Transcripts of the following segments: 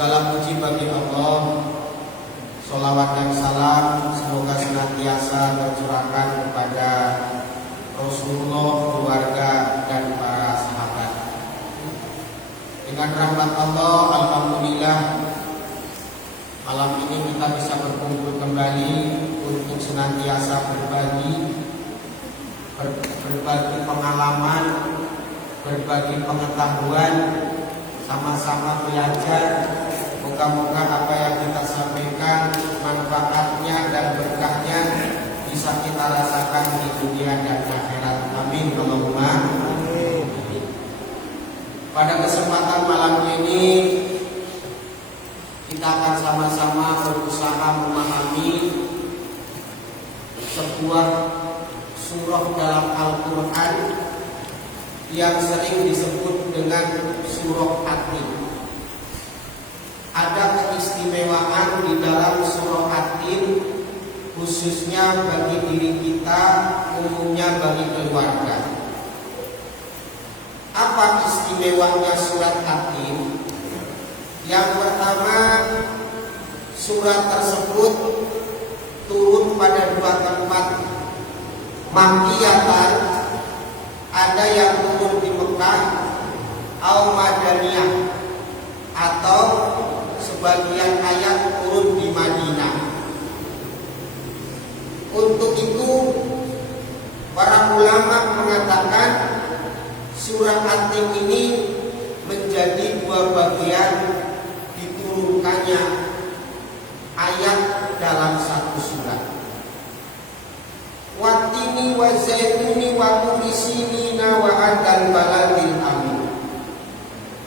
Segala puji bagi Allah, sholawat dan salam semoga senantiasa tercurahkan kepada Rasulullah, keluarga dan para sahabat. Dengan rahmat Allah, alhamdulillah malam ini kita bisa berkumpul kembali untuk senantiasa berbagi pengalaman, berbagi pengetahuan, sama-sama belajar. Moga-moga apa yang kita sampaikan, manfaatnya dan berkahnya bisa kita rasakan di dunia dan akhirat. Amin. Allahumma amin. Pada kesempatan malam ini kita akan sama-sama berusaha memahami sebuah surah dalam Al-Quran yang sering disebut dengan surah At-Tin. Ada keistimewaan di dalam surah At-Tin, khususnya bagi diri kita, umumnya bagi keluarga. Apa istimewanya surat At-Tin? Yang pertama, surat tersebut turun pada dua tempat Makkiyatan, ada yang turun di Mekah, atau Madaniyah, atau sebagian ayat turun di Madinah. Untuk itu para ulama mengatakan surah At-Tin ini menjadi dua bagian diturunkannya ayat dalam satu surat. Wattini wa zaituni wa turisina wa hadzal baladil amin.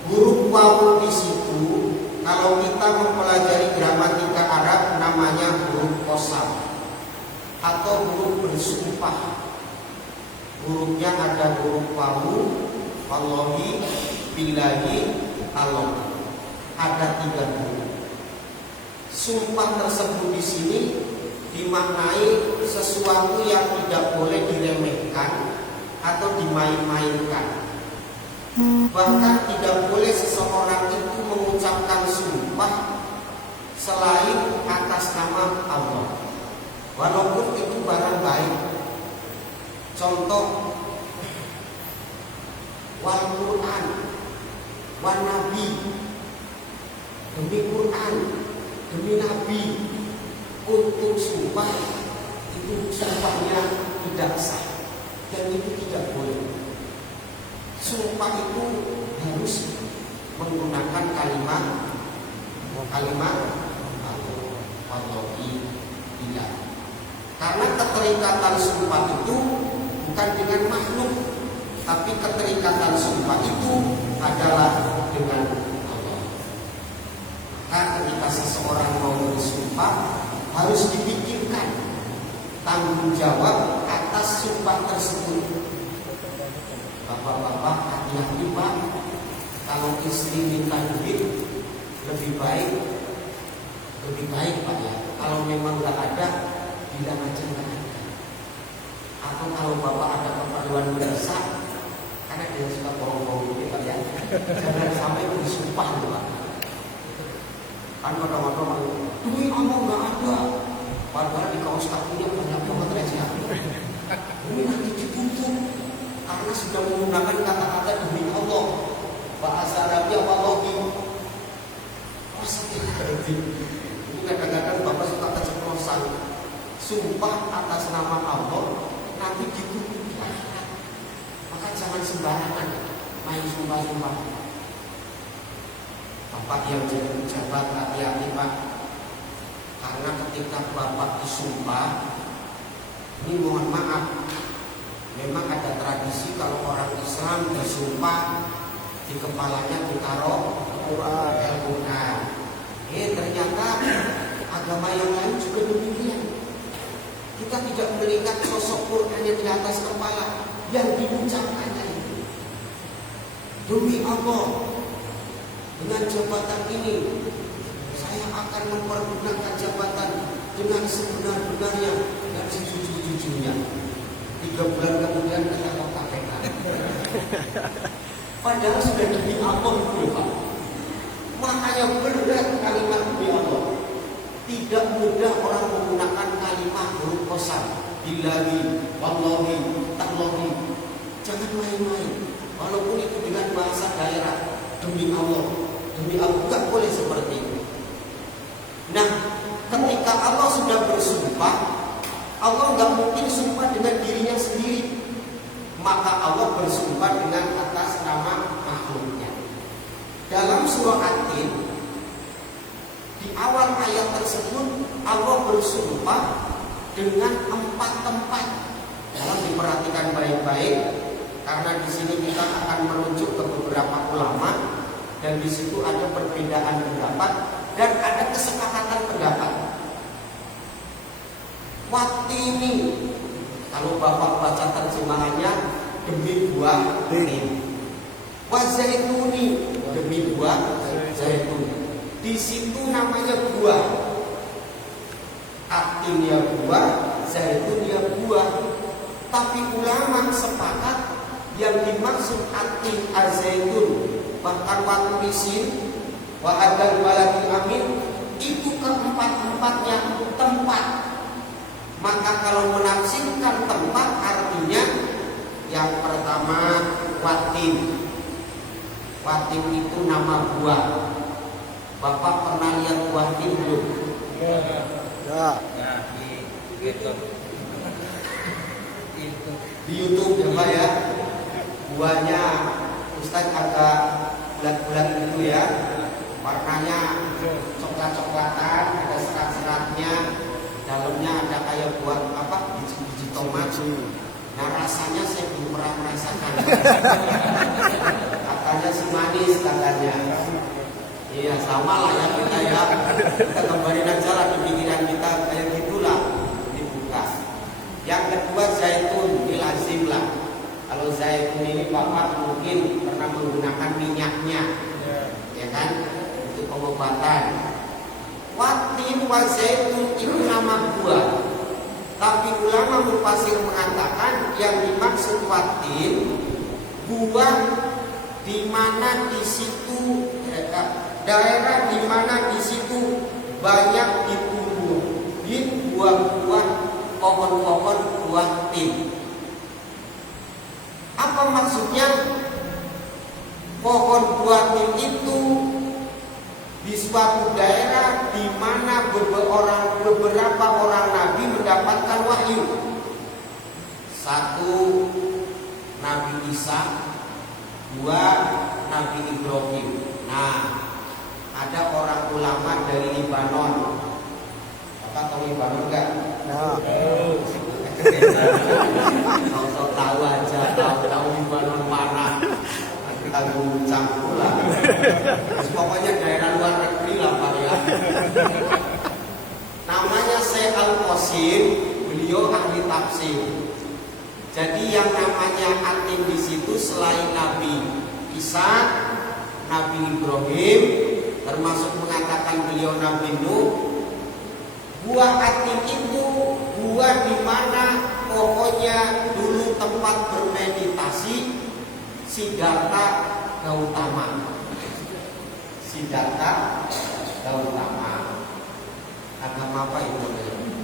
Huruf wawu di situ kalau kita mempelajari gramatika Arab namanya huruf qasam atau huruf bersumpah. Hurufnya ada huruf wawu, wallahi, billahi, Allah. Ada 3 huruf. Sumpah tersebut di sini dimaknai sesuatu yang tidak boleh diremehkan atau dimain-mainkan. Bahkan tidak boleh seseorang itu mengucapkan sumpah selain atas nama Allah, walaupun itu barang baik. Contoh, wal Quran, wan Nabi, demi Quran, demi Nabi. Untuk sumpah itu sumpahnya tidak sah dan itu tidak boleh. Sumpah itu harus menggunakan kalimat wallahi billah. Karena keterikatan sumpah itu bukan dengan makhluk, tapi keterikatan sumpah itu adalah dengan Allah. Maka ketika seseorang mau bersumpah harus dipikirkan tanggung jawab atas sumpah tersebut. Bapak-bapak, hati-hati Pak, kalau istri minta duit lebih baik Pak ya. Kalau memang nggak ada, bilang aja nggak ada. Atau kalau bapak ada keperluan mendesak, karena dia suka bohong-bohong gitu Pak ya, jangan sampai bersumpah Pak. Kan kadang-kadang duit Allah nggak ada, Padahal di kaos kakinya banyak banget resian. Ini nanti dituntut karena sudah menggunakan kata-kata demi Allah. Bahasa Arabnya wallahi. Ini kadang-kadang Bapak suka keceplosan. Sumpah atas nama Allah nanti dituntut di akhirat. Maka jangan sembarangan main sumpah-sumpah. Bapak yang jadi pejabat hati-hati Pak. Karena ketika Bapak disumpah, ini mohon maaf, memang ada tradisi kalau orang Islam disumpah di kepalanya ditaruh Al-Quran. Ternyata agama yang lain juga demikian. Kita tidak melihat sosok Qurannya di atas kepala yang diucapkannya itu. Demi Allah, dengan jabatan ini saya akan mempergunakan jabatan dengan sebenar-benarnya dan sejujur-jujurnya. 3 bulan kemudian ketangkap KPK. Padahal sudah demi Allah itu Pak. Makanya berat kalimat demi Allah. Tidak mudah orang menggunakan kalimat huruf qasam. Billahi, wallahi, tallahi. Jangan main-main. Walaupun itu dengan bahasa daerah. Demi Allah, demi Allah, tidak boleh seperti itu. Nah, ketika Allah sudah bersumpah, Allah nggak mungkin sumpah dengan dirinya sendiri. Maka Allah bersumpah dengan atas nama makhluknya. Dalam surah At-Tin, di awal ayat tersebut Allah bersumpah dengan 4 tempat. Kalau diperhatikan baik-baik, karena di sini kita akan merujuk ke beberapa ulama dan di situ ada perbedaan pendapat dan ada kesepakatan pendapat. Watini, kalau Bapak baca terjemahannya demi buah tin. Wazaituni, demi buah zaitun. Di situ namanya buah. Atin ya buah, zaitun ya buah. Tapi ulama sepakat yang dimaksud atin azaitun bahkan waktu isin wa adal baladil amin itu keempat-empatnya tempat. Maka kalau menafsirkan tempat artinya yang pertama watin. Watin itu nama buah. Bapak pernah lihat buah tin belum? Ya. Di YouTube ya Pak ya. Buahnya Ustaz agak bulat-bulat gitu ya. Warnanya coklat-coklatan, ada serat-seratnya. Dalamnya ada kayak buah apa? Biji-biji tomat. Nah rasanya saya belum pernah merasakan. Katanya sih manis katanya. Iya sama lah ya kita ya. Kita kembaliin aja lah di pikiran kita kayak gitulah dibuka. Yang kedua zaitun, ini lazim lah. Kalau zaitun ini Bapak mungkin pernah menggunakan minyaknya, ya kan? Untuk pengobatan. Watin wa zaitun itu nama buah. Tapi ulama mufasir mengatakan yang dimaksud watin buah di mana di situ daerah di mana di situ banyak ditumbuhin buah-buah pohon-pohon buah tin. Apa maksudnya? Pohon buah tin itu di suatu daerah di mana beberapa orang nabi mendapatkan wahyu. 1 Nabi Isa, 2 Nabi Ibrahim. Nah, ada orang ulama dari Libanon. Bapak tahu Libanon enggak? Tahu tahu aja, tahu Libanon mana? Kita guncang pula. Pokoknya daerah luar negeri lah Pak ya. Namanya Syekh Al-Qasim, beliau ahli tafsir. Jadi yang namanya atin di situ selain Nabi Isa, Nabi Ibrahim, termasuk mengatakan beliau Nabi Nuh. Buah atin itu buah di mana pokoknya dulu tempat bermeditasi Siddhartha Gautama. Siddhartha Gautama. Agama apa itu?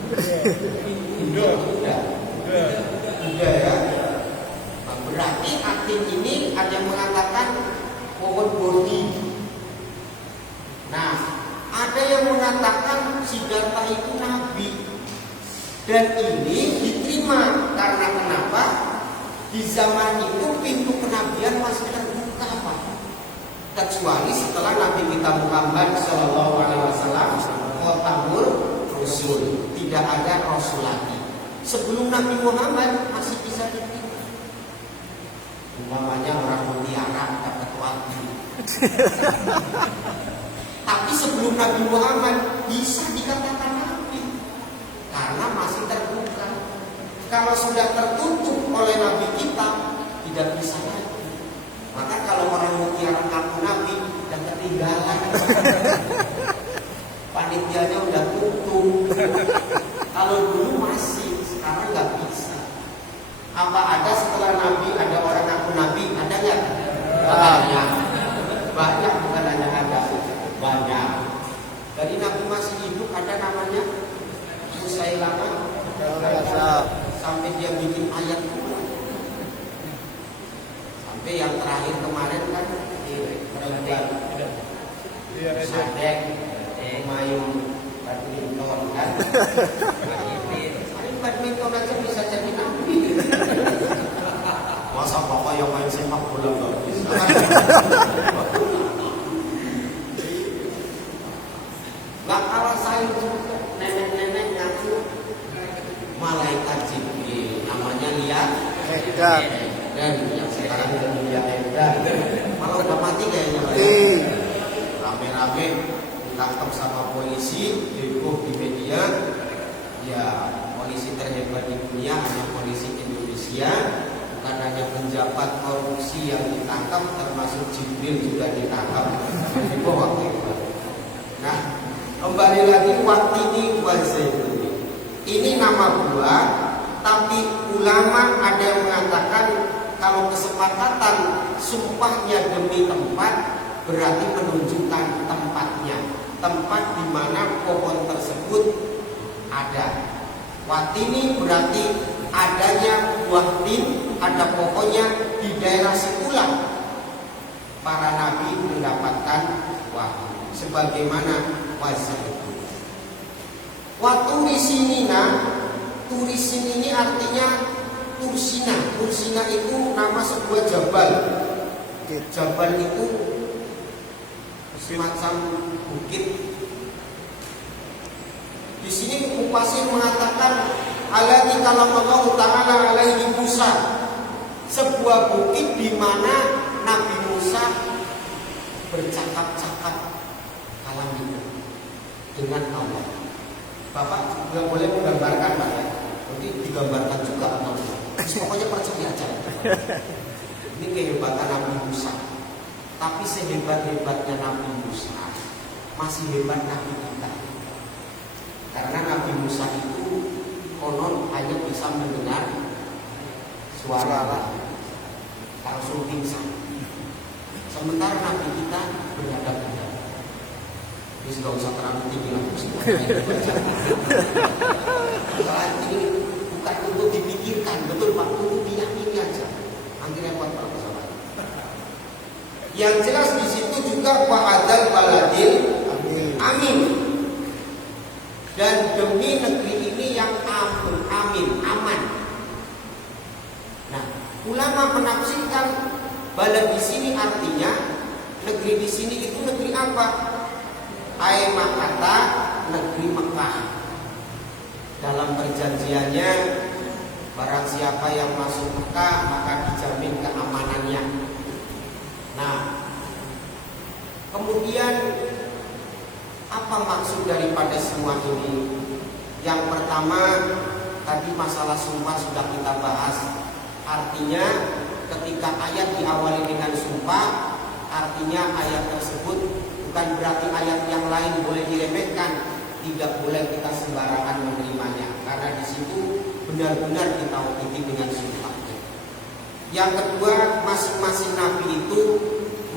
Udah ya. Berarti atin ini ada yang mengatakan pohon bodi. Nah, ada yang mengatakan Siddhartha itu nabi. Dan ini diterima karena kenapa? Di zaman itu pintu kenabian masih terbuka, Pak. Kecuali setelah Nabi kita Muhammad SAW Khotamul Rasul, tidak ada Rasul lagi. Sebelum Nabi Muhammad masih bisa diterima. Umpamanya orang mutiara dapat wali. Tapi sebelum Nabi Muhammad bisa dikatakan nabi karena masih terbuka. Kalau sudah tertutup oleh Nabi kita tidak bisa lagi. Maka kalau orang mutiara ngaku nabi dan ketinggalan, panitianya udah tutup. Kalau dulu masih, sekarang nggak bisa. Apa ada setelah Nabi ada orang ngaku Nabi? Ada nggak? Banyak, bukan hanya ada, banyak. Dari Nabi masih hidup ada namanya Musailamah, sampai dia bikin ayat pula. Sampai yang terakhir kemarin kan perempuan Sadek, Mayung, badminton kan. Badminton aja bisa jadi nabi. Masa bapak yang main sepak bola nggak bisa? Nggak kalah saya juga. Nenek-nenek ngaku malaikat Jibril, namanya lihat dan yang sekarang udah lihat malah udah mati kayaknya. Rame-rame ditangkap sama polisi, dihukum di media. Ya, polisi terhebat di dunia hanya polisi Indonesia. Bukan hanya penjabat korupsi yang ditangkap, termasuk Jibril juga ditangkap di bawah itu. Nah, kembali lagi Watini Wazaituni. Ini nama buah, tapi ulama ada yang mengatakan kalau kesepakatan sumpahnya demi tempat berarti menunjukkan tempatnya, tempat di mana pohon tersebut ada. Watini berarti adanya buah tin, ada pohonnya di daerah Sikulang. Para nabi mendapatkan wahyu sebagaimana Wazaitun. Waturisinina, turisin ini artinya Tursina. Tursina itu nama sebuah jabal. Jabal itu semacam bukit. Di sini Mufasir mengatakan alati kalamallahu ta'ala alaihi Musa, sebuah bukit di mana Nabi Musa bercakap-cakap kalam itu dengan Allah. Bapak juga boleh menggambarkan, Pak ya. Nanti digambarkan juga atau pokoknya percaya aja. Ini kehebatan Nabi Musa. Tapi sehebat-hebatnya Nabi Musa masih hebat Nabi kita. Karena Nabi Musa itu konon hanya bisa mendengar suara langsung pingsan. Sementara Nabi kita berhadap-hadapan. Ini sudah usah terlalu tinggi lah. Ini bukan untuk dipikirkan, betul Pak, untuk diyakini aja. Nanti repot Pak pesawat. Yang jelas di situ juga wa'adal baladil amin. Dan demi negeri ini yang amin, aman. Nah, ulama menafsirkan balad di sini artinya negeri di sini itu negeri apa? Makata, negeri Mekah. Dalam perjanjiannya, barang siapa yang masuk Mekah maka dijamin keamanannya. Nah, kemudian apa maksud daripada semua ini? Yang pertama, tadi masalah sumpah sudah kita bahas. Artinya ketika ayat diawali dengan sumpah, artinya ayat tersebut bukan berarti ayat yang lain boleh diremehkan. Tidak boleh kita sembarangan menerimanya, karena di situ benar-benar kita ikuti dengan sumpahnya. Yang kedua, masing-masing nabi itu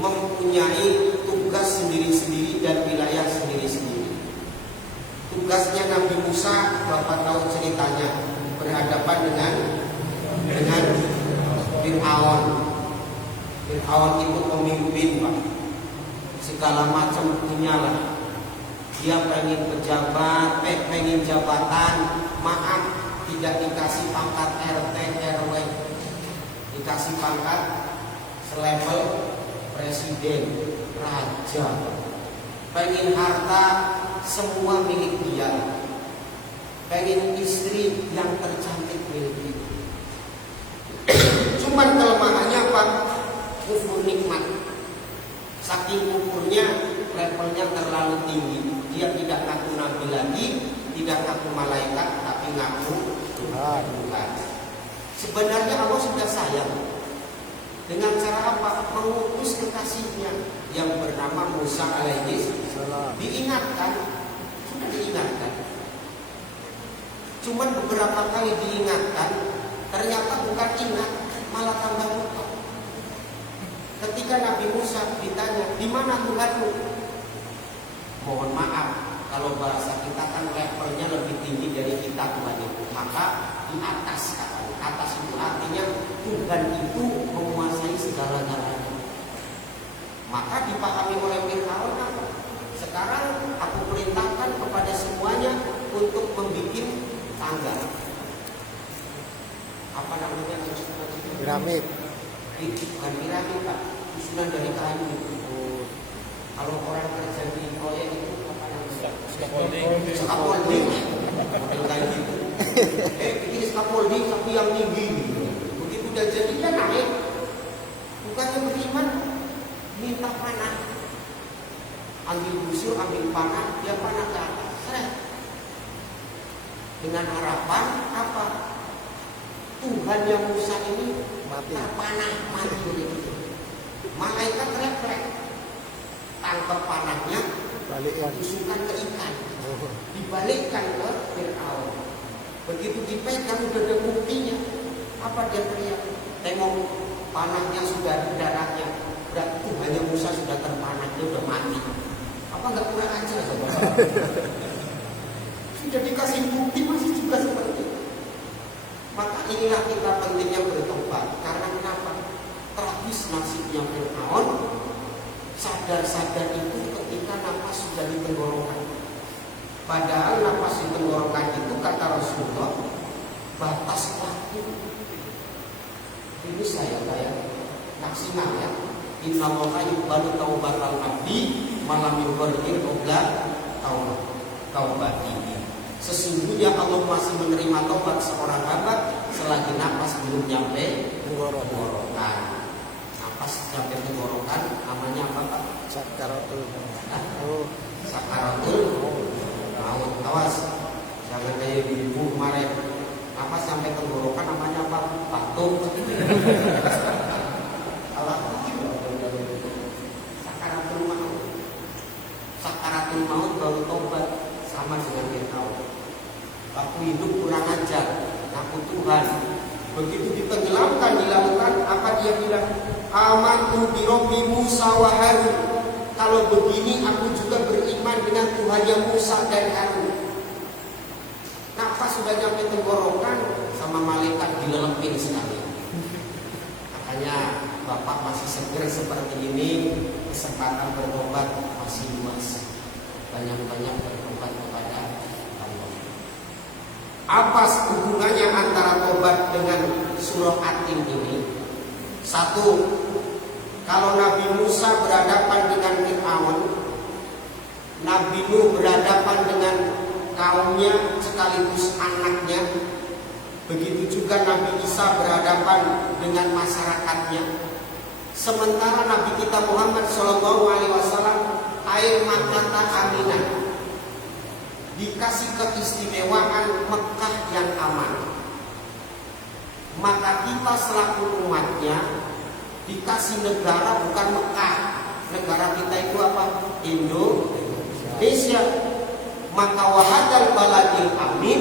mempunyai tugas sendiri-sendiri dan wilayah sendiri-sendiri. Tugasnya Nabi Musa, Bapak tahu ceritanya, berhadapan dengan Fir'aun. Fir'aun itu pemimpin, Pak. Segala macam punyalah. Dia pengen pejabat, pengen jabatan, maaf tidak dikasih pangkat RT RW, dikasih pangkat selevel presiden, raja. Pengen harta semua milik dia. Pengen istri yang tercantik milik dia. Cuman kelemahannya apa? Kufur nikmat. Saking kufurnya, levelnya terlalu tinggi. Dia tidak ngaku nabi lagi, tidak ngaku malaikat, tapi ngaku Tuhan. Sebenarnya Allah sudah sayang. Dengan cara apa? Mengutus kekasihnya yang bernama Musa alaihi salam. Diingatkan, sudah diingatkan. Cuman beberapa kali diingatkan, ternyata bukan ingat, malah tambah lupa. Ketika Nabi Musa ditanya, di mana Tuhanmu? Mohon maaf, kalau bahasa kita kan levelnya lebih tinggi dari kita Tuhan itu. Maka di atas katanya. Atas itu artinya Tuhan itu menguasai segala-galanya. Maka dipahami oleh Fir'aun apa? Sekarang aku perintahkan kepada semuanya untuk membuat tangga. Apa namanya? Piramid. Bukan piramid, Pak. Susunan dari kayu. Kalau orang kerja di proyek itu apa namanya? Scaffolding. Model kayak gitu. Bikin scaffolding tapi yang tinggi. Begitu udah jadi dia naik. Bukannya beriman, minta panah. Ambil busur, ambil panah, dia panah ke atas. Seret. Dengan harapan apa? Tuhan yang Musa ini mati, terpanah mati begitu. Malaikat refleks, tangkap panahnya, tusukkan ke ikan, dibalikkan ke Fir'aun. Begitu dipegang sudah ada buktinya. Apa dia teriak? Tengok panahnya sudah ada darahnya. Berarti Tuhannya Musa sudah terpanah, dia sudah mati. Apa nggak kurang ajar coba? Sudah dikasih bukti masih juga seperti itu. Maka inilah kita pentingnya bertobat. Karena kenapa? Tragis nasibnya Fir'aun. Sadar-sadar itu ketika nafas sudah di tenggorokan. Padahal nafas di tenggorokan itu kata Rasulullah batas waktu. Ini saya maksimal ya. Inna Allaha yuqbalu taubatal abdi malam yuqbalu qabla taubatihi. Sesungguhnya Allah masih menerima taubat seorang hamba selagi nafas belum nyampe tenggorokan. Nafas sampai tenggorokan namanya apa, Pak? Sakaratul maut. Awas, jangan kayak ibu kemarin. Nafas sampai tenggorokan namanya apa? Batuk. Sakaratul maut baru tobat, sama dengan Fir'aun. Waktu hidup kurang ajar, ngaku Tuhan. Begitu ditenggelamkan di lautan, apa dia bilang? Amantu bi Rabbi Musa wa Harun. Kalau begini aku juga beriman dengan Tuhannya Musa dan Harun. Nafas sudah nyampe tenggorokan, sama malaikat dilelepin sekali. Makanya Bapak masih seger seperti ini, kesempatan bertobat masih luas. Banyak-banyak bertobat kepada Allah. Apa hubungannya antara tobat dengan surah At-Tin ini? Satu, kalau Nabi Musa berhadapan dengan Fir'aun, Nabi Nuh berhadapan dengan kaumnya sekaligus anaknya, begitu juga Nabi Isa berhadapan dengan masyarakatnya. Sementara Nabi kita Muhammad SAW air mata Aminah dikasih keistimewaan Mekah yang aman. Maka kita selaku umatnya dikasih negara bukan Mekah. Negara kita itu apa? Indonesia. Maka wahadal baladil amin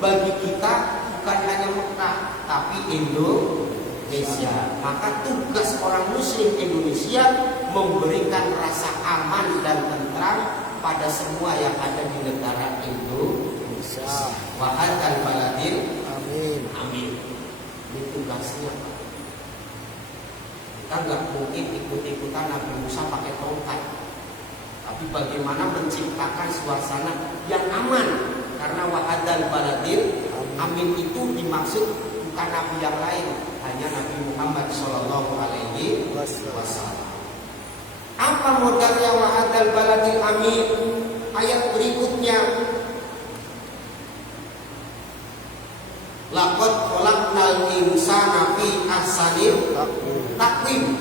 bagi kita bukan hanya Mekah tapi Indonesia. Maka tugas orang muslim Indonesia memberikan rasa aman dan tentram pada semua yang ada di negara Indonesia. Wa hadzal baladil Amin. amin. Ini tugasnya Pak. Kita nggak mungkin ikut-ikutan Nabi Musa pakai tongkat. Tapi bagaimana menciptakan suasana yang aman? Karena wa hadzal baladil amin itu dimaksud bukan nabi yang lain, hanya Nabi Muhammad Shallallahu Alaihi Wasallam. Apa modalnya wa hadzal baladil amin? Ayat berikutnya, laqad khalaqnal insana fi ahsani taqwim.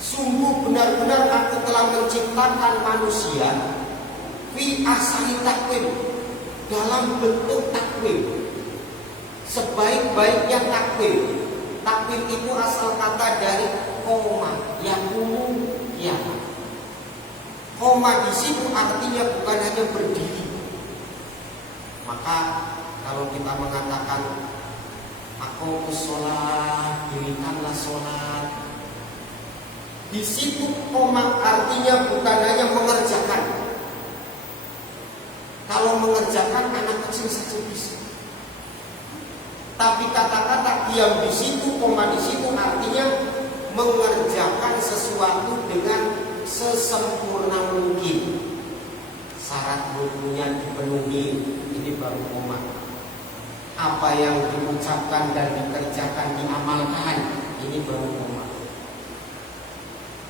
Sungguh benar-benar aku telah menciptakan manusia fi ahsani taqwim, dalam bentuk takwim, sebaik-baiknya takwim. Takwim itu asal kata dari koma, yang kiamat. Koma di situ artinya bukan hanya berdiri. Maka kalau kita mengatakan aku sholat, dirikanlah sholat, di situ koma artinya bukan hanya mengerjakan. Kalau mengerjakan anak kecil saja bisa. Tapi kata-kata diam di situ, koma di situ artinya mengerjakan sesuatu dengan sesempurna mungkin. Syarat mutunya dipenuhi, ini baru koma. Apa yang diucapkan dan dikerjakan diamalkan, ini baru koma.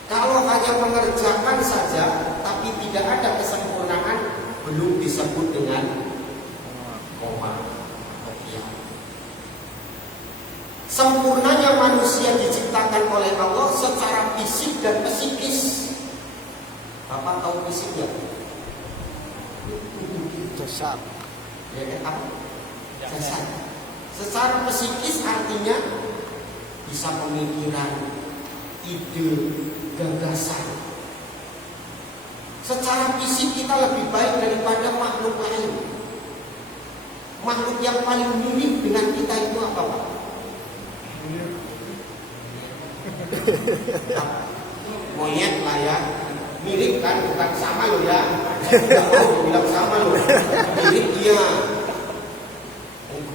Kalau hanya mengerjakan saja tapi tidak ada kesempurnaan, belum disebut dengan koma. Sempurnanya manusia diciptakan oleh Allah secara fisik dan psikis. Bapak tahu fisiknya? Jasad. Ya kan apa? Jasad. Secara psikis artinya bisa pemikiran, ide, gagasan. Secara fisik kita lebih baik daripada makhluk lain. Makhluk yang paling mirip dengan kita itu apa, Pak? Monyet lah ya, mirip kan, bukan sama loh ya. Tidak mau bilang sama loh, mirip dia.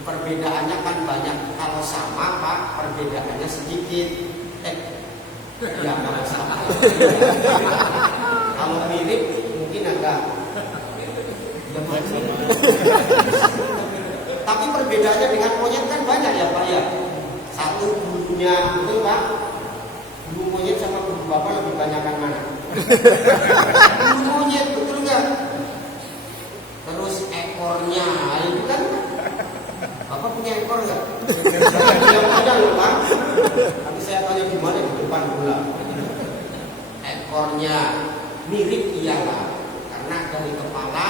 Perbedaannya kan banyak. Kalau sama Pak, perbedaannya sedikit. Ya kalau sama. Kalau mirip mungkin agak. Tapi perbedaannya dengan monyet kan banyak ya Pak ya. Satu bulunya, betul Pak? Bulu monyet sama bulu Bapak lebih banyak kan mana? Bulu monyet, betul nggak? Terus ekornya, itu kan? Bapak punya ekor nggak? Tidak ada loh Pak. Tapi saya tanya di mana, di depan pula. Ekornya mirip iyalah, karena dari kepala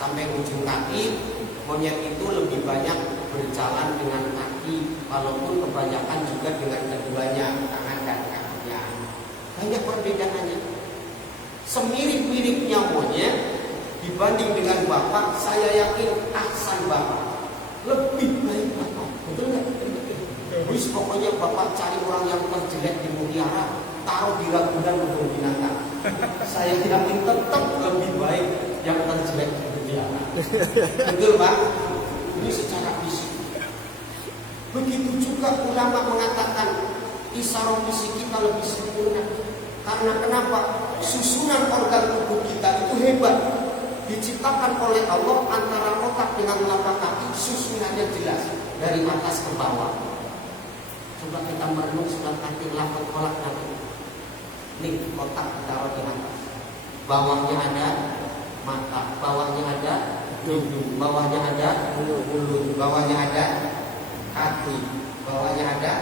sampai ujung kaki monyet itu lebih banyak berjalan dengan kaki, walaupun kebanyakan juga dengan keduanya, tangan dan kakinya. Banyak perbedaannya. Semirip-miripnya monyet dibanding dengan Bapak, saya yakin ahsan Bapak lebih baik Bapak. Betul nggak? Terus pokoknya Bapak cari orang yang terjelek di mutiara, taruh di Ragunan kebun binatang. Saya yakin tetap lebih baik yang terjelek di mutiara. Betul Pak? Ini secara fisik. Begitu juga ulama mengatakan isyarat fisik kita lebih sempurna. Karena kenapa? Susunan organ tubuh kita itu hebat. Diciptakan oleh Allah antara otak dengan telapak kaki, susunannya jelas dari atas ke bawah. Coba kita merenung surat hati lafaz kolak nanti. Nih otak ditaruh di atas. Bawahnya ada mata, bawahnya ada hidung, bawahnya ada mulut, bawahnya ada hati, bawahnya ada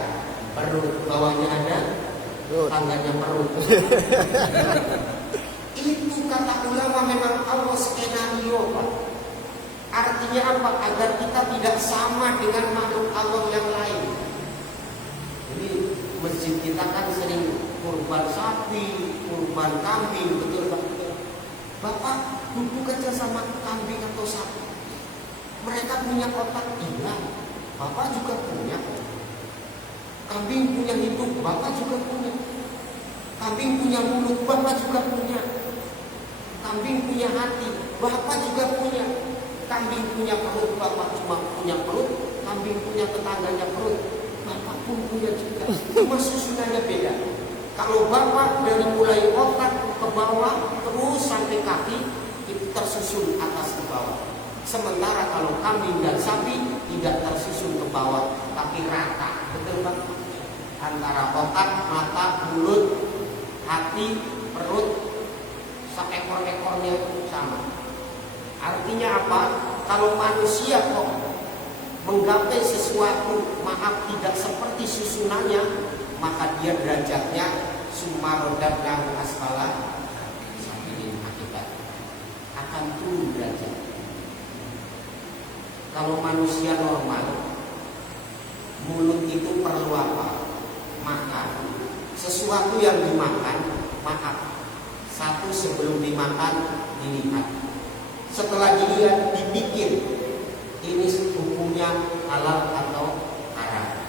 perut, bawahnya ada tangannya perut. Itu kata ulama memang Allah skenario Pak. Artinya apa? Agar kita tidak sama dengan makhluk Allah yang lain. Jadi masjid kita kan sering kurban sapi, kurban kambing, betul Pak? Bapak duduk aja sama kambing atau sapi. Mereka punya otak gila, Bapak juga punya. Kambing punya hidung, Bapak juga punya. Kambing punya mulut, Bapak juga punya. Kambing punya hati, bapak juga punya. Kambing punya perut, bapak cuma punya perut. Kambing punya tetangganya perut, bapak pun punya juga. Cuma susunannya beda. Kalau bapak dari mulai otak ke bawah terus sampai kaki itu tersusun atas ke bawah. Sementara kalau kambing dan sapi tidak tersusun ke bawah tapi rata, betul Pak? Antara otak, mata, mulut, hati, perut, seekor-ekornya itu sama. Artinya apa? Kalau manusia kok menggapai sesuatu, maaf tidak seperti susunannya, maka dia derajatnya sumarodabnahu asfala safilin, akibat akan turun derajat. Kalau manusia normal, mulut itu perlu apa? Makan. Sesuatu yang dimakan, maaf, satu sebelum dimakan dilihat. Setelah dilihat dipikir, ini hukumnya halal atau haram.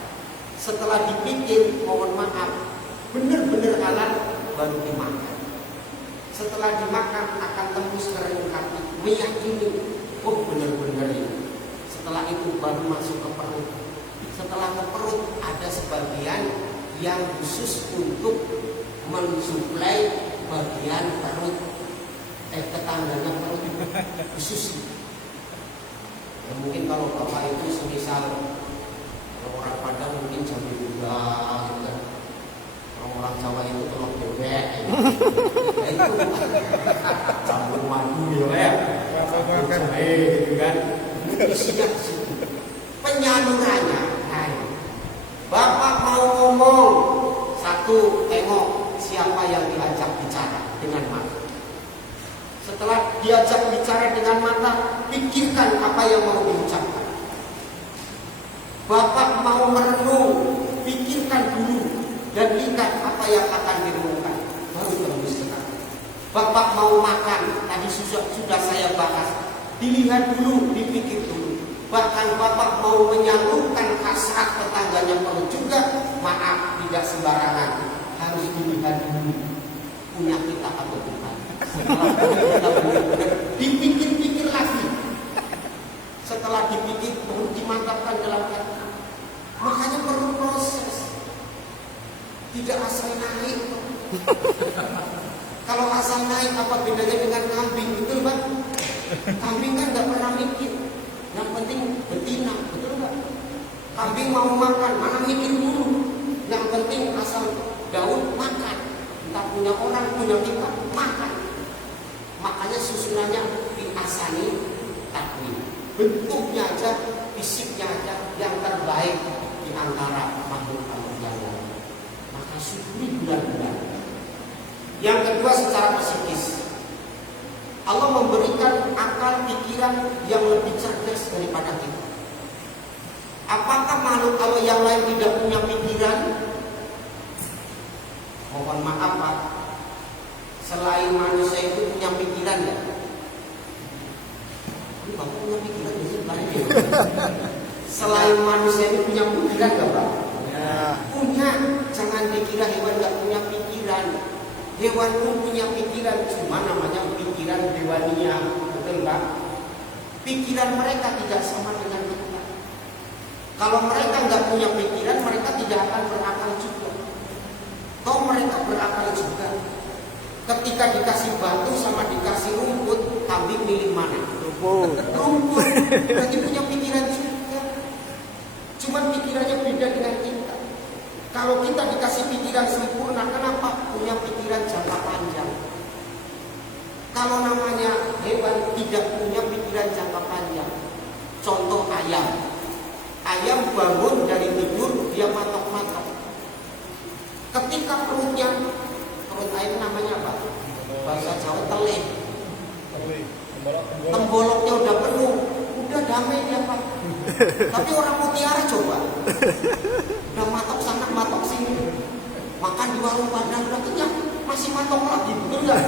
Setelah dipikir, mohon maaf, benar-benar halal baru dimakan. Setelah dimakan akan tembus ke relung hati, meyakini, oh benar-benar ini. Setelah itu baru masuk ke perut. Setelah ke perut ada sebagian yang khusus untuk mensuplai bagian perut, tetangganya perut khusus. Ya, mungkin kalau bapak itu semisal orang Padang mungkin jambi juga, gitu. Orang Jawa itu telur bebek, ya itu campur madu ya, campur jahe, gitu kan. Isinya penyalurannya. Nah, bapak mau ngomong satu, tengok siapa yang diajak bicara dengan mata. Setelah diajak bicara dengan mata, pikirkan apa yang mau diucapkan. Bapak mau merenung, pikirkan dulu dan lihat apa yang akan direnungkan, baru tembus ke hati. Bapak mau makan, tadi sudah saya bahas, dilihat dulu, dipikir dulu. Bahkan bapak mau menyalurkan hasrat tetangganya perlu juga, maaf tidak sembarangan, harus dilihat dulu punya kita atau bukan. Setelah kita benar-benar dipikir-pikir lagi. Setelah dipikir baru dimantapkan dalam hati. Makanya perlu proses. Tidak asal naik. Kalau asal naik apa bedanya dengan kambing, betul Pak? Kambing kan nggak pernah mikir. Yang penting betina, betul nggak? Kambing mau makan, mana mikir dulu. Yang penting asal daun makan. Entah punya orang, punya kita, makan. Makanya susunannya diasani takwim. Bentuknya aja, fisiknya aja yang terbaik di antara makhluk yang lain. Maka syukuri bulan-bulan. Yang kedua secara psikis, Allah memberikan akal pikiran yang lebih cerdas daripada kita. Apakah makhluk Allah yang lain tidak punya pikiran? Mohon maaf Pak, selain manusia itu punya pikiran ya? Ini Bapak punya pikiran di sini banyak ya? Selain manusia itu punya pikiran gak Pak? Ya. Punya, jangan dikira hewan gak punya pikiran. Hewan pun punya pikiran, cuma namanya pikiran hewaninya, betul Pak? Pikiran mereka tidak sama dengan kita. Kalau mereka nggak punya pikiran, mereka tidak akan berakal juga. Toh mereka berakal juga. Ketika dikasih batu sama dikasih rumput, kambing milih mana? Rumput. Berarti punya pikiran juga. Cuma pikirannya beda dengan kita. Kalau kita dikasih pikiran sempurna, kenapa? Punya pikiran jangka panjang. Kalau namanya hewan tidak punya pikiran jangka panjang. Contoh ayam. Ayam bangun dari tidur, dia matok-matok. Ketika perut ayam namanya apa? Bahasa Jawa telih. Temboloknya udah penuh, udah damai dia Pak. Tapi orang mutiara coba, udah matok sana, matok sini. Makan di warung Padang udah kenyang, masih matok lagi, betul nggak?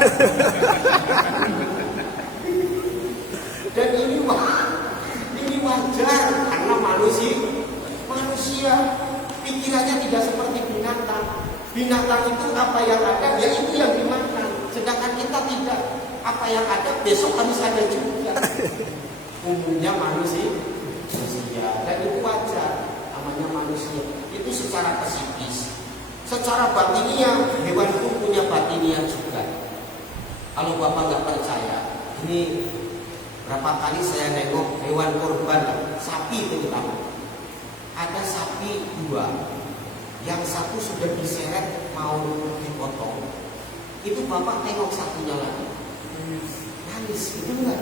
Dan ini wajar karena manusia pikirannya tidak seperti binatang. Binatang itu apa yang ada, ya itu yang dimakan. Sedangkan kita tidak. Apa apa yang ada besok harus ada juga. Umumnya manusia, dan itu wajar, namanya manusia. Itu secara psikis. Secara batinia, hewan itu punya batinia juga. Kalau Bapak nggak percaya, ini berapa kali saya nengok hewan kurban, sapi terutama. Ada sapi 2, yang satu sudah diseret mau dipotong. Itu Bapak tengok satunya lagi, nangis, itu enggak?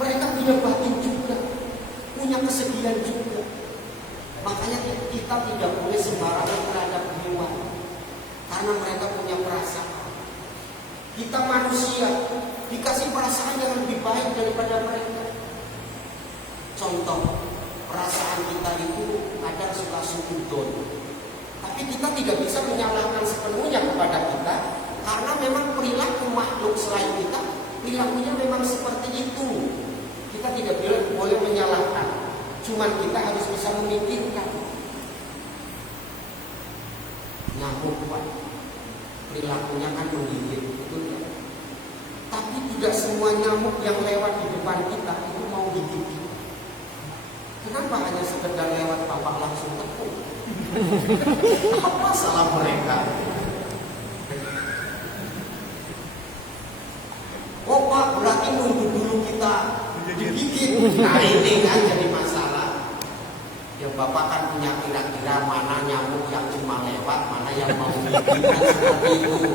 Mereka punya batin juga, punya kesedihan juga. Makanya kita tidak boleh sembarangan terhadap hewan, karena mereka punya perasaan. Kita manusia dikasih perasaan yang lebih baik daripada mereka. Contoh, perasaan kita itu kadang suka suudon, tapi kita tidak bisa menyalahkan sepenuhnya kepada kita, karena memang perilaku makhluk selain kita, perilakunya memang seperti itu. Kita tidak boleh menyalahkan, cuman kita harus bisa memikirkan. Nyamuk, Pak, perilakunya kan menggigit, betul ya? Tapi tidak semua nyamuk yang lewat di depan kita itu mau gigit kita. Kenapa hanya sekedar lewat Bapak langsung tekuk? Apa salah mereka? Oh Pak, berarti nunggu dulu kita digigit. Nah ini kan jadi masalah. Ya Bapak kan punya kira-kira mana nyamuk yang cuma lewat, mana yang mau gigit, kan seperti itu.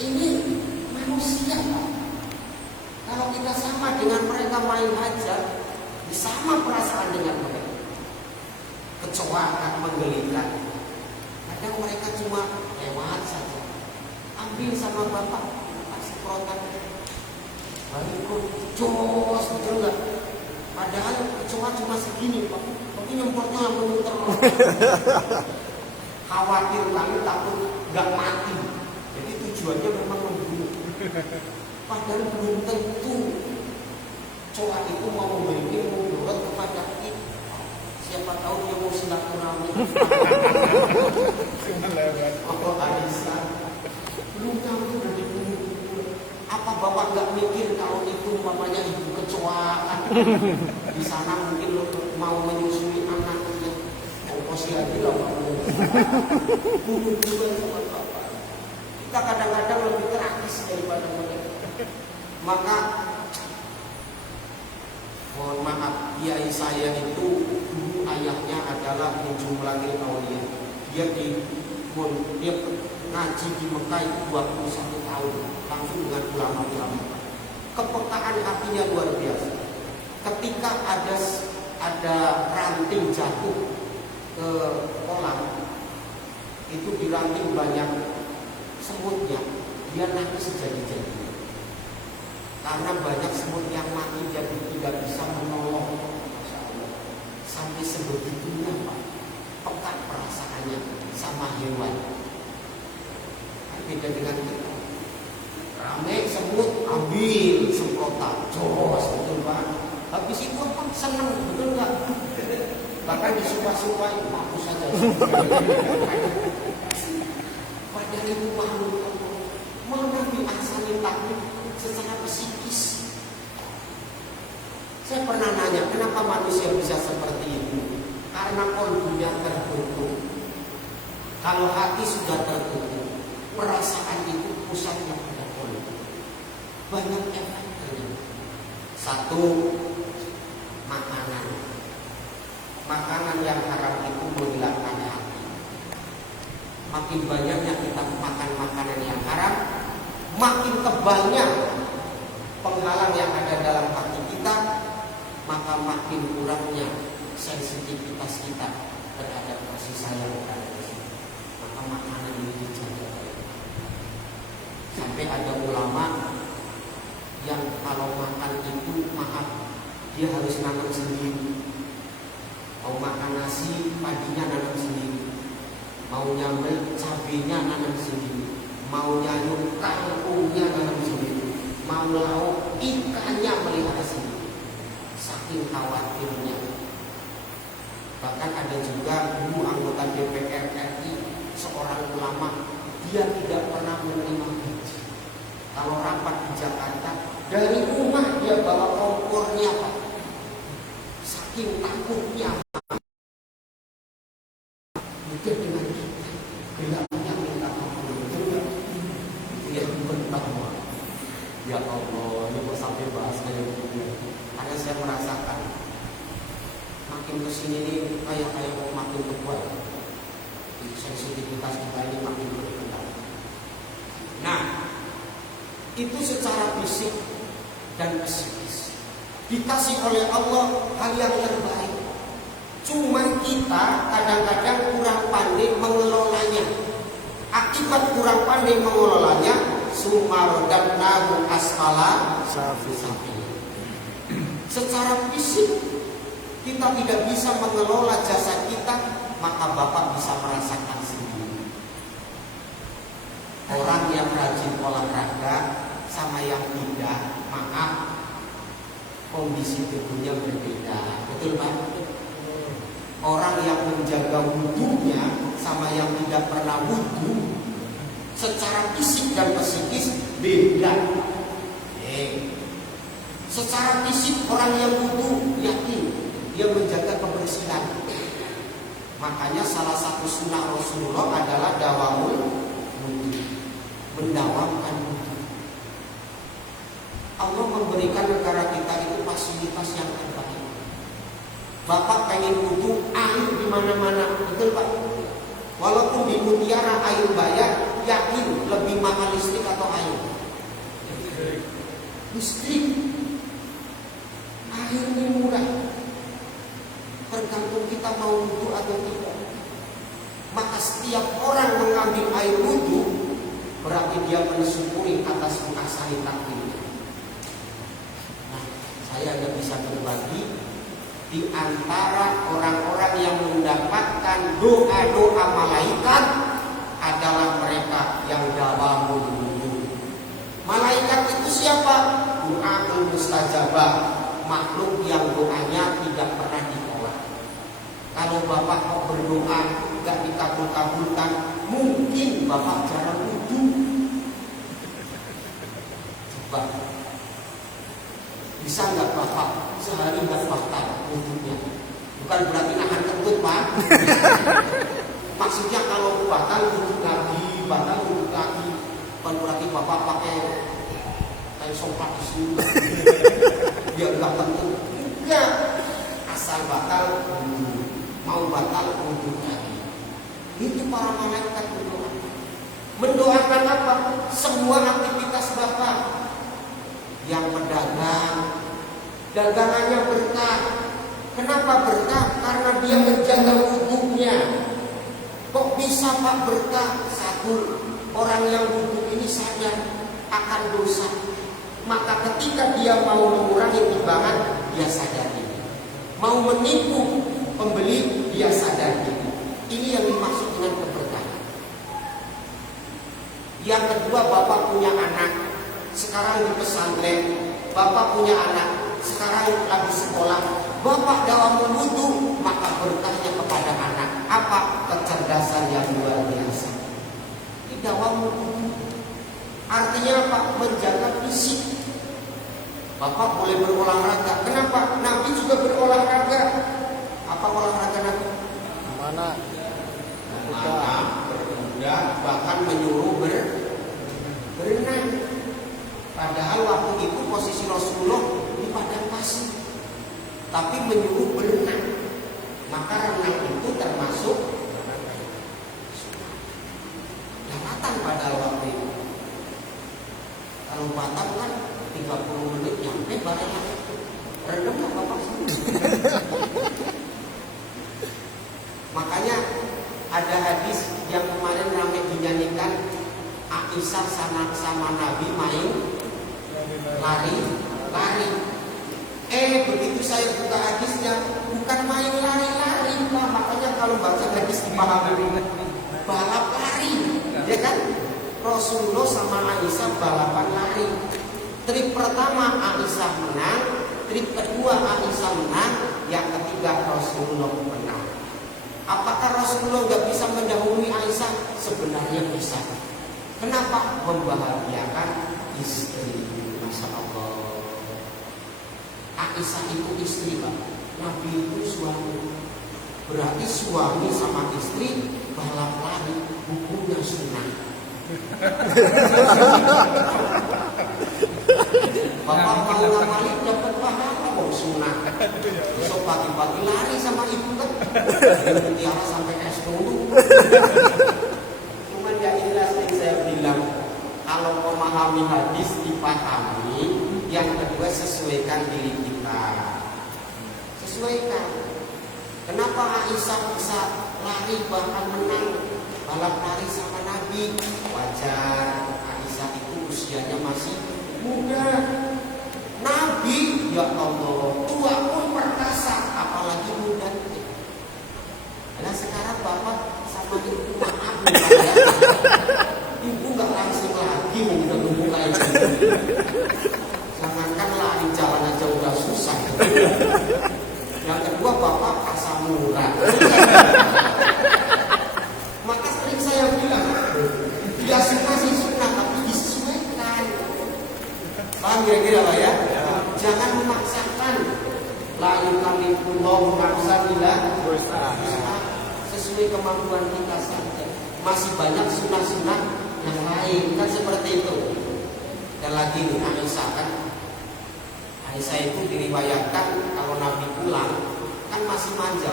Ini manusia, Pak. Kalau kita sama dengan mereka main hajar, sama perasaan dengan mereka. Kecoa akan menggelikan. Kadang mereka cuma lewat saja. Ambil sama Bapak, kasih protan. Balikun, jos, betul nggak? Padahal kecoa cuma segini, Pak. Tapi nyemprotnya memutar. Khawatir kami takut nggak mati. Jadi tujuannya memang membunuh. Padahal belum tentu kecoa itu mau memberi mudarat kepada kita. Siapa tahu dia mau silaturahmi. Oh, Anissa, belum tahu udah dibunuh. Apa Bapak nggak mikir kalau itu umpamanya ibu kecoa kan? Di sana mungkin lo mau menyusui anaknya. Ongkosi lagi lah Pak. Bunuh juga sama Bapak. Kita kadang-kadang lebih tragis daripada mereka. Maka mohon maaf, kiai saya itu dulu ayahnya adalah Menjumlahil Aulia. Dia ngaji di Mekah itu 21 tahun langsung dengan ulama-ulama. Kepekaan hatinya luar biasa. Ketika ada ranting jatuh ke kolam, itu di ranting banyak semutnya, dia nangis sejadi-jadi. Karena banyak semut yang mati jadi tidak bisa menolong. Masya Allah. Sampai sebegitunya Pak, pekat perasaannya sama hewan. Beda dengan kita. Rame semut, ambil semprotan, jos, betul Pak. Habis itu apa? Senang, betul nggak? Bahkan disumpah-sumpahin, mampus saja. Padahal itu makhluk Allah. Mana diasani takdir secara psikis. Saya pernah nanya, kenapa manusia bisa seperti itu? Karena kolbunya tertutup. Kalau hati sudah tertutup, perasaan itu pusatnya pada kolbu. Banyak efeknya. Satu, makanan. Makanan yang haram itu menghilangkan hati. Makin banyaknya kita makan makanan yang haram, makin tebalnya penghalang yang ada dalam hati kita, maka makin kurangnya sensitivitas kita terhadap kasih sayang kepada Tuhan. Maka makanan ini dijaga. Sampai ada ulama yang kalau makan itu, maaf, dia harus nanam sendiri. Mau makan nasi, padinya nanam sendiri. Mau nyambel, cabenya nanam sendiri. Mau nyayur, kangkungnya nanam sendiri. Mau lauk, ikannya melihara sendiri. Saking khawatirnya. Bahkan ada juga dulu anggota DPR RI, seorang ulama, dia tidak pernah menerima gaji. Kalau rapat di Jakarta, dari rumah dia bawa kompornya Pak. Saking takutnya itu dengan kita gelapnya minta ampun. Dia bertakwa. Ya Allah, ini kok sampai bahas kayak begini. Karena saya merasakan makin kesini nih kayak mau makin kuat. Sensitivitas kita ini makin berkembang. Nah, itu secara fisik dan psikis dikasih oleh Allah hal yang terbaik. Cuma kita kadang-kadang kurang pandai mengelolanya. Akibat kurang pandai mengelolanya, sumarodanahu asfala safilin. Secara fisik kita tidak bisa mengelola jasad kita, maka Bapak bisa merasakan sendiri. Orang yang rajin olahraga sama yang tidak, maaf, kondisi tubuhnya berbeda. Betul Pak? Orang yang menjaga wudhunya sama yang tidak pernah wudhu, secara fisik dan psikis beda. Secara fisik orang yang wudhu yakin dia menjaga kebersihan. Makanya salah satu sunnah Rasulullah adalah dawamul wudhu, mendawamkan wudhu. Allah memberikan negara kita itu fasilitas yang terbaik. Bapak pengen wudhu, air di mana-mana, betul Pak? Walaupun di Mutiara air bayar, yakin lebih mahal listrik atau air? Listrik. Air ini murah. Tergantung kita mau wudhu atau tidak. Maka setiap orang mengambil air wudhu berarti dia mensyukuri atas mengasani takdir. Nah, saya tidak bisa berbagi. Di antara orang-orang yang mendapatkan doa-doa malaikat adalah mereka yang dawamul wudhu. Malaikat itu siapa? Doaul mustajabah, makhluk yang doanya tidak pernah ditolak. Kalau Bapak kok berdoa tidak dikabul-kabulkan, mungkin Bapak jarang wudhu. Coba, bisa nggak Bapak sehari nggak batal wudhunya? Bukan berarti nahan kentut Pak. Maksudnya kalau batal wudhu lagi, batal wudhu lagi, bukan berarti Bapak pakai kain sompak di sini. Dia nggak kentut. Enggak, asal batal wudhu, mau batal wudhu lagi. Itu para malaikat berdoa. Mendoakan apa? Semua aktivitas Bapak. Yang pedagang, dagangannya berkah. Kenapa berkah? Karena dia menjaga wudhunya. Kok bisa Pak berkah? Satu, orang yang wudhu ini sadar akan dosa. Maka ketika dia mau mengurangi timbangan, dia sadar ini. Mau menipu pembeli, dia sadar ini. Ini yang dimaksud dengan keberkahan. Yang kedua, Bapak punya anak, sekarang di pesantren. Bapak punya anak, sekarang lagi sekolah. Bapak dawamul wudhu, maka berkahnya kepada anak. Apa? Kecerdasan yang luar biasa. Ini dawamul wudhu. Artinya apa? Menjaga fisik. Bapak boleh berolahraga. Kenapa? Nabi juga berolahraga. Apa olahraga Nabi? Mana? Berkuda, bahkan menyuruh berenang. Padahal waktu itu posisi Rasulullah di padang pasir, tapi menyuruh berenang. Maka renang itu termasuk daratan pada waktu itu. Kalau Batam kan 30 menit nyampe barang. Rendam nggak Bapak? Makanya ada hadis yang kemarin ramai dinyanyikan, Aisyah sama Nabi main lari. Begitu saya buka hadisnya, bukan main lari-lari Pak. Makanya kalau baca hadis dipahami balap lari, ya kan? Rasulullah sama Aisyah balapan lari. Trip pertama Aisyah menang, trip kedua Aisyah menang, yang ketiga Rasulullah menang. Apakah Rasulullah nggak bisa mendahului Aisyah? Sebenarnya bisa. Kenapa? Membahagiakan istri. Masya Allah. Aisyah itu istri, Pak. Nabi itu suami. Berarti suami sama istri balap lari, hukumnya sunnah. Bapak mau ngamalin dapat pahala kok sunnah. Besok pagi-pagi lari sama ibu kan. Tiara sampai S10. Cuman ya inilah yang saya bilang, kalau memahami hadis dipahami, yang kedua sesuaikan diri kita. Sesuaikan. Kenapa Aisyah bisa lari bahkan menang balap lari sama Nabi? Wajar, Aisyah itu usianya masih muda. Nabi, ya Allah, tua pun perkasa, apalagi muda. Nah sekarang bapak sama ibu maaf ya. Ibu nggak langsung lagi udah membuka aja. Jangankan lari jalan aja udah susah. Yang kedua bapak pasang murah. Maka sering saya bilang, tidak suka sih sunnah tapi disesuaikan. Paham kira-kira Pak ya? Jangan memaksakan. La yukalifullahu nafsan illa wus'aha. Sesuai kemampuan kita saja. Masih banyak sunnah-sunnah yang lain kan seperti itu. Dan lagi nih Aisyah kan. Aisyah itu diriwayatkan kalau Nabi pulang kan masih manja.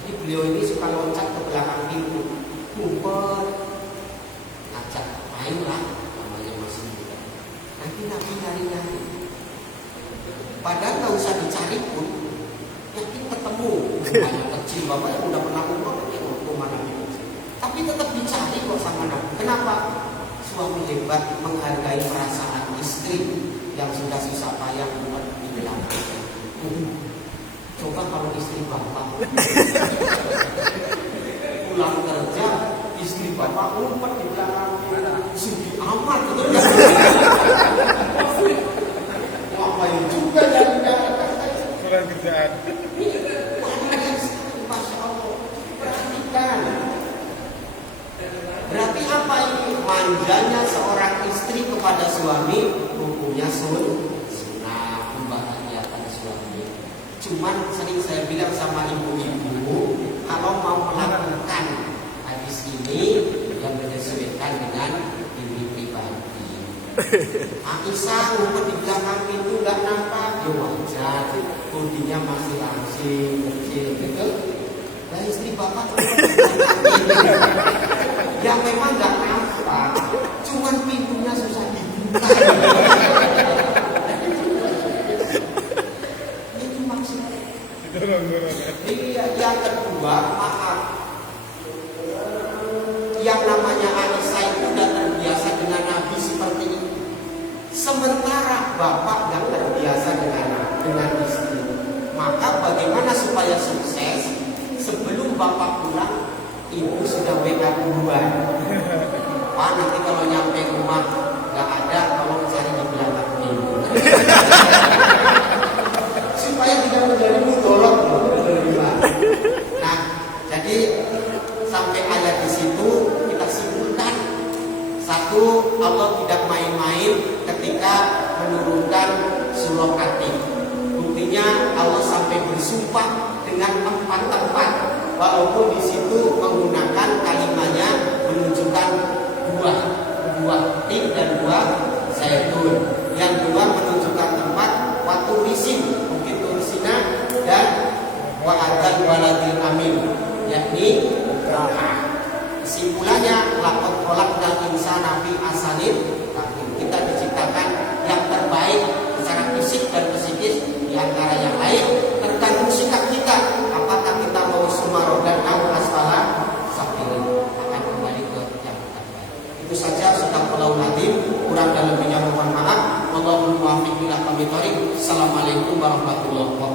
Jadi beliau ini suka loncat ke belakang pintu, ngumpet, ngajak main lah, namanya masih muda. Nanti Nabi nyari-nyari. Padahal nggak usah dicari pun, yakin ketemu. Banyak kecil bapak yang udah pernah ngumpet ke rumah Nabi. Tapi tetap dicari kok sama Nabi. Kenapa? Suami hebat menghargai perasaan istri yang sudah susah payah buat di belakang. Coba kalau istri bapak pulang kerja, istri bapak ngumpet di belakang, sugi amat gitu ya. Ngapain juga jalan-jalan kurang kerjaan. Masya Allah, perhatikan. Berarti apa ini? Manjanya seorang istri kepada suami, hukumnya sunnah, membahagiakan suami. Cuman sering saya bilang sama ibu-ibu, kalau mau melakukan hadis ini yang menyesuaikan dengan diri pribadi. Aisyah ngumpet di belakang pintu nggak nampak, ya wajar. Bodinya masih langsing, kecil gitu. Dan istri bapak yang memang nggak nampak, cuman pintunya susah dibuka. Itu maksudnya. Iya, yang kedua, maaf. Yang namanya Aisyah itu udah terbiasa dengan Nabi seperti ini. Sementara bapak nggak terbiasa dengan istri. Maka bagaimana supaya sukses? Sebelum bapak pulang, ibu sudah WA duluan. Pak, nanti kalau nyampe rumah nggak ada, tolong cari di belakang pintu. Supaya tidak menjadi mudorot. Nah, jadi sampai ayat di situ kita simpulkan. Satu, Allah tidak main-main ketika menurunkan surah At-Tin. Buktinya Allah sampai bersumpah dengan 4 tempat, walaupun di situ menggunakan kalimatnya menunjukkan buah tin dan buah zaitun. Yang dua menunjukkan tempat waktu risin, mungkin tursina dan wa'adal waladil amin, yakni kesimpulannya laqad khalaqnal insana fi ahsani taqwim. Kita diciptakan yang terbaik secara fisik dan psikis di antara yang lain. Tergantung sikap kita, apakah kita mau sumaroh dan au asfala safirin, akan kembali ke yang terbaik. Itu saja, sadaqallahul azim. Kurang dan lebihnya mohon maaf. Wallahu muwaffiq ila aqwamit thoriq. Assalamualaikum warahmatullahi wabarakatuh.